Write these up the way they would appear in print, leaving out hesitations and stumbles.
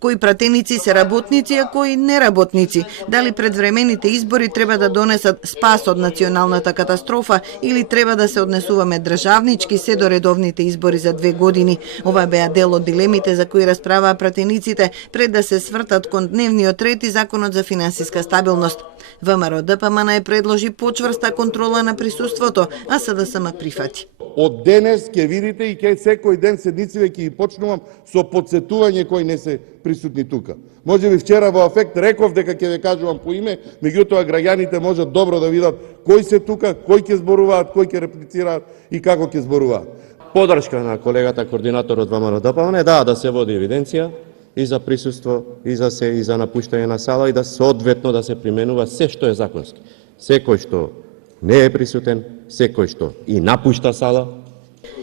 Кои пратеници се работници, а кои неработници? Дали предвремените избори треба да донесат спас од националната катастрофа или треба да се однесуваме државнички се до редовните избори за 2 години? Ова беа дел од дилемите за кои расправаа пратениците пред да се свртат кон дневниот ред и законот за финансиска стабилност. ВМРО ДПМН предложи почврста контрола на присуството, а СДСМ прифати. Од денес ќе видите и ќе секој ден седниците ќе ги почнувам со подсетување кои не се присутни тука. Може би вчера во афект реков дека ќе ве кажувам по име, меѓутоа граѓаните можат добро да видат кои се тука, кои ќе зборуваат, кои ќе реплицираат и како ќе зборуваат. Подршка на колегата координатор од ВМРО ДПМН, да се води евиденција и за присуство, и за напуштање на сала и да соодветно да се применува се што е законски. Секој што не е присутен, секој што и напушта сала.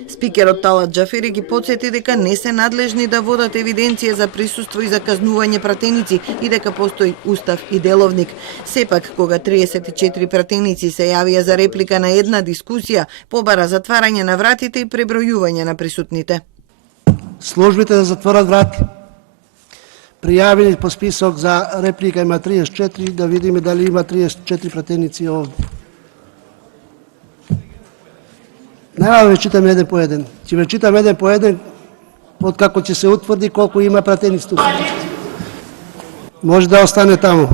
Спикерот Талат Џафери ги потсети дека не се надлежни да водат евиденција за присуство и за казнување пратеници и дека постои устав и деловник. Сепак, кога 34 пратеници се јавија за реплика на една дискусија, побара затварање на вратите и пребројување на присутните. Службите да затворат врати. Пријавени по список за реплика има 34, да видиме дали има 34 пратеници овде. Нема да ве читам еден по еден. Ќе ве читам еден по еден, откако ќе се утврди колку има пратеници тука. Може да остане таму.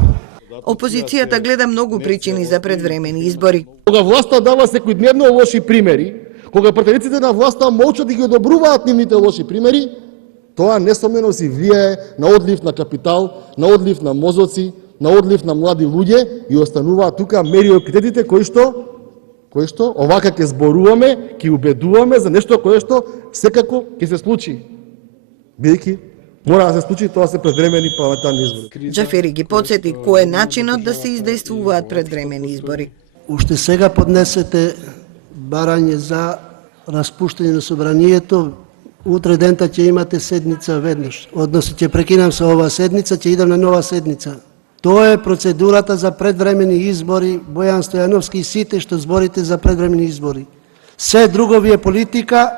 Опозицијата гледа многу причини за предвремени избори. Кога власта дава секојдневно лоши примери, кога пратениците на власта молчат и ги одобруваат нивните лоши примери, тоа несомнено си влијае на одлив на капитал, на одлив на мозоци, на одлив на млади луѓе и остануваат тука мериокритетите кои што овака ќе зборуваме, ќе убедуваме за нешто кое што секако ќе се случи. Бидејќи мора да се случи, тоа се предвремени парламентарни избори. Џафери ги потсети кој е начинот да се издействуваат предвремени избори. Уште сега поднесете барање за распуштање на собранието. Утре дента ќе имате седница веднаш. Односно ќе прекинам со оваа седница, ќе идам на нова седница. Тоа е процедурата за предвремени избори, Бојан Стојановски и сите што зборите за предвремени избори. Се друго ви е политика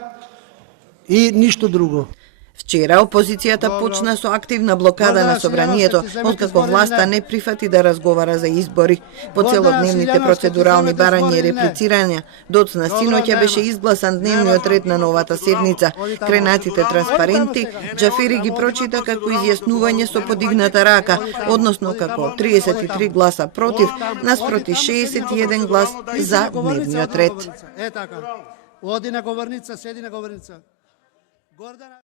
и ништо друго. Вчера опозицијата почна со активна блокада на собранието, откако власта не прифати да разговара за избори. По целодневните процедурални барања и реплицирања, доцна синоќа беше изгласан дневниот ред на новата седница. Кренатите транспаренти, Џафери ги прочита како изјаснување со подигната рака, односно како 33 гласа против, наспроти 61 глас за дневниот ред. Оди на говорница, седи на говорница.